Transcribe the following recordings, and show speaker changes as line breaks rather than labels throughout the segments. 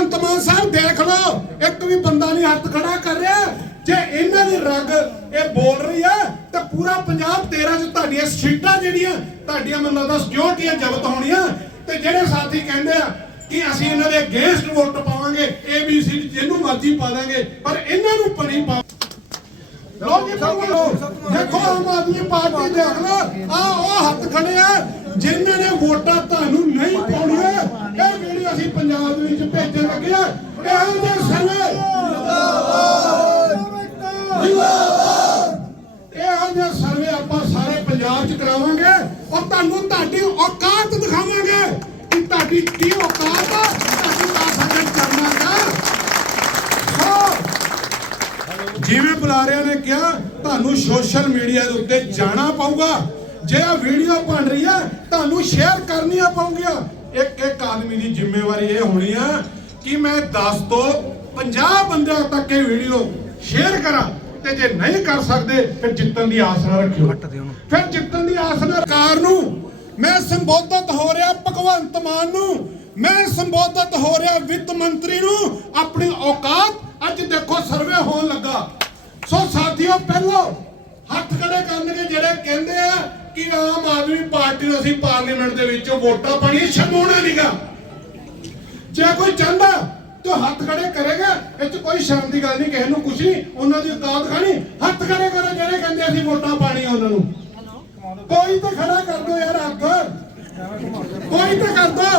ਭਗਵੰਤ ਮਾਨ ਸਾਹਿਬ ਦੇਖ ਲਓ ਇੱਕ ਵੀ ਬੰਦਾ ਨਹੀਂ ਹੱਥ ਖੜਾ ਕਰ ਰਿਹਾ। ਜੇ ਇਹਨਾਂ ਦੀ ਰਗ ਇਹ ਬੋਲ ਰਹੀ ਹੈ ਤੇ ਪੂਰਾ ਪੰਜਾਬ 13 ਚ ਤੁਹਾਡੀਆਂ ਸੀਟਾਂ ਜਿਹੜੀਆਂ ਤੁਹਾਡੀਆਂ ਮੈਨੂੰ ਲੱਗਦਾ ਸਿਕਿਉਰਟੀਆਂ ਜ਼ਬਤ ਹੋਣੀਆਂ। ਤੇ ਜਿਹੜੇ ਸਾਥੀ ਕਹਿੰਦੇ ਆ ਕਿ ਅਸੀਂ ਇਹਨਾਂ ਦੇ ਅਗੇਂਸਟ ਵੋਟ ਪਾਵਾਂਗੇ ਏਬੀਸੀ ਜਿਹਨੂੰ ਮਰਜ਼ੀ ਪਾ ਦਾਂਗੇ ਪਰ ਇਹਨਾਂ ਨੂੰ ਪਣੀ ਪਾ ਲੋਕੀ ਪਵੋ ਦੇਖੋ ਆਮ ਆਦਮੀ ਪਾਰਟੀ ਦੇਖ ਲਓ ਆ ਉਹ ਹੱਥ ਖੜੇ ਆ ਜਿਨ੍ਹਾਂ ਨੇ ਵੋਟਾਂ ਤੁਹਾਨੂੰ ਨਹੀਂ ਪਾਉਣੀਆਂ ਇਹ ਬੁਲਾਰਿਆਂ ਨੇ ਕਿਹਾ ਤੁਹਾਨੂੰ ਸੋਸ਼ਲ ਮੀਡੀਆ ਦੇ ਉੱਤੇ ਜਾਣਾ ਪਊਗਾ। ਜੇ ਆ ਵੀਡੀਓ ਬਣ ਰਹੀ ਆ ਤੁਹਾਨੂੰ ਸ਼ੇਅਰ ਕਰਨੀਆਂ ਪਊਗੀਆਂ। ਇੱਕ ਇੱਕ ਆਦਮੀ ਦੀ ਜ਼ਿੰਮੇਵਾਰੀ ਇਹ ਹੋਣੀ ਆ ਕਿ ਮੈਂ 10 ਤੋਂ 50 ਬੰਦਿਆਂ ਤੱਕ ਇਹ ਵੀਡੀਓ ਸ਼ੇਅਰ ਕਰਾਂ ਤੇ ਜੇ ਨਹੀਂ ਕਰ ਸਕਦੇ ਫਿਰ ਜਿੱਤਣ ਦੀ ਆਸ ਨਾ ਰੱਖਿਓ। ਫਿਰ ਜਿੱਤਣ ਦੀ ਆਸ ਨਾ ਕਾਰ ਨੂੰ ਮੈਂ ਸੰਬੋਧਿਤ ਹੋ ਰਿਹਾ ਭਗਵੰਤ ਮਾਨ ਨੂੰ ਮੈਂ ਸੰਬੋਧਿਤ ਹੋ ਰਿਹਾ ਵਿੱਤ ਮੰਤਰੀ ਨੂੰ ਆਪਣੀ ਔਕਾਤ ਅੱਜ ਦੇਖੋ ਸਰਵੇ ਹੋਣ ਲੱਗਾ ਸੋ ਹੱਥ ਖੜੇ ਕਰਨਗੇ ਜਿਹੜੇ ਕਹਿੰਦੇ ਆ ਕਿ ਆਮ ਆਦਮੀ ਪਾਰਟੀ ਨੂੰ ਅਸੀਂ ਪਾਰਲੀਮੈਂਟ ਦੇ ਵਿੱਚੋਂ ਵੋਟਾਂ ਪਾਣੀਆਂ ਸ਼ਰਮਾਉਣਾ ਨਹੀਂਗਾ ਜੇ ਕੋਈ ਚਾਹੁੰਦਾ ਤਾਂ ਹੱਥ ਖੜੇ ਕਰੇਗਾ, ਇਹ 'ਚ ਕੋਈ ਸ਼ਰਮ ਦੀ ਗੱਲ ਨਹੀਂ, ਕਿਸੇ ਨੂੰ ਕੁਝ ਨਹੀਂ, ਉਹਨਾਂ ਦੀ ਔਕਾਤ ਖਾਣੀ। ਹੱਥ ਖੜੇ ਕਰੋ, ਜਿਹੜੇ ਕਹਿੰਦੇ ਅਸੀਂ ਵੋਟਾਂ ਪਾਣੀਆਂ ਉਹਨਾਂ ਨੂੰ। ਕੋਈ ਤਾਂ ਖੜਾ ਕਰ ਦੋ ਯਾਰ ਹੱਥ ਕੋਈ ਤਾਂ ਕਰ ਦੋ।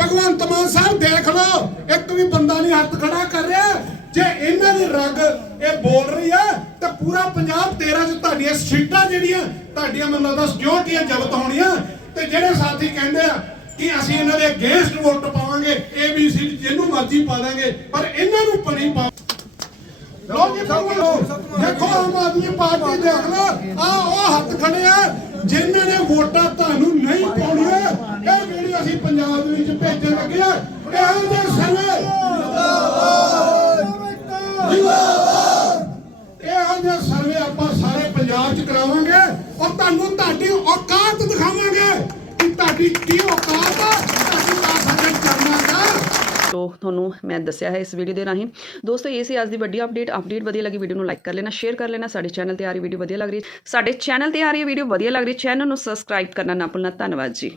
ਭਗਵੰਤ ਮਾਨ ਸਾਹਿਬ ਦੇਖ ਲਓ, ਇੱਕ ਵੀ ਬੰਦਾ ਨਹੀਂ ਹੱਥ ਖੜਾ ਕਰ ਰਿਹਾ। ਜੇ ਇਹਨਾਂ ਦੀ ਰਗ ਇਹ ਬੋਲ ਰਹੀ ਹੈ ਤੇ ਪੂਰਾ ਪੰਜਾਬ 13 ਚ ਤੁਹਾਡੀਆਂ ਸੀਟਾਂ ਜਿਹੜੀਆਂ, ਤੁਹਾਡੀਆਂ ਮੈਨੂੰ ਲੱਗਦਾ ਸਿਕਿਉਰਟੀਆਂ ਜ਼ਬਤ ਹੋਣੀਆਂ। ਤੇ ਜਿਹੜੇ ਸਾਥੀ ਕਹਿੰਦੇ ਆ ਕਿ ਅਸੀਂ ਇਹਨਾਂ ਦੇ ਅਗੇਂਸਟ ਵੋਟ ਪਾਵਾਂਗੇ ਏਬੀਸੀ ਜਿਹਨੂੰ ਮਰਜ਼ੀ ਪਾ ਦਾਂਗੇ, ਪਰ ਇਹਨਾਂ ਨੂੰ ਪਣੀ ਪਾ ਲੋਕੀ ਪਵੋ ਦੇਖੋ, ਆਮ ਆਦਮੀ ਪਾਰਟੀ ਦੇਖ ਲਓ ਆ, ਉਹ ਹੱਥ ਖੜੇ ਆ, ਜਿਨ੍ਹਾਂ ਨੇ ਵੋਟਾਂ ਤੁਹਾਨੂੰ ਨਹੀਂ ਪਾਉਣੀਆਂ। ਇਹ ਵੀਡੀਓ ਅਸੀਂ ਪੰਜਾਬ ਦੇ ਵਿੱਚ ਭੇਜਣ ਲੱਗੇ ਆ? ਇਹੋ ਜਿਹੇ ਸਮੇਂ ਔਰ ਤੁਹਾਨੂੰ ਤੁਹਾਡੀ ਔਕਾਤ ਦਿਖਾਵਾਂਗੇ ਕਿ ਤੁਹਾਡੀ ਕੀ ਔਕਾਤ ਆ ਤੁਸੀਂ ਆ ਸਾਡੇ ਕਰਨਾ ਦਾ
ਤੋ ਤੁਹਾਨੂੰ ਮੈਂ ਦੱਸਿਆ ਹੈ ਇਸ ਵੀਡੀਓ ਦੇ ਰਾਹੀਂ। ਦੋਸਤੋ, ਇਹ ਸੀ ਅੱਜ ਦੀ ਵੱਡੀ ਅਪਡੇਟ ਅਪਡੇਟ ਵਧੀਆ ਲੱਗੀ ਵੀਡੀਓ ਨੂੰ ਲਾਈਕ ਕਰ ਲੈਣਾ ਸ਼ੇਅਰ ਕਰ ਲੈਣਾ। ਸਾਡੇ ਚੈਨਲ ਤੇ ਆ ਰਹੀ ਵੀਡੀਓ ਵਧੀਆ ਲੱਗ ਰਹੀ ਸਾਡੇ ਚੈਨਲ ਤੇ ਆ ਰਹੀ ਵੀਡੀਓ ਵਧੀਆ ਲੱਗ ਰਹੀ ਚੈਨਲ ਨੂੰ ਸਬਸਕ੍ਰਾਈਬ ਕਰਨਾ ਨਾ ਭੁੱਲਣਾ। ਧੰਨਵਾਦ ਜੀ।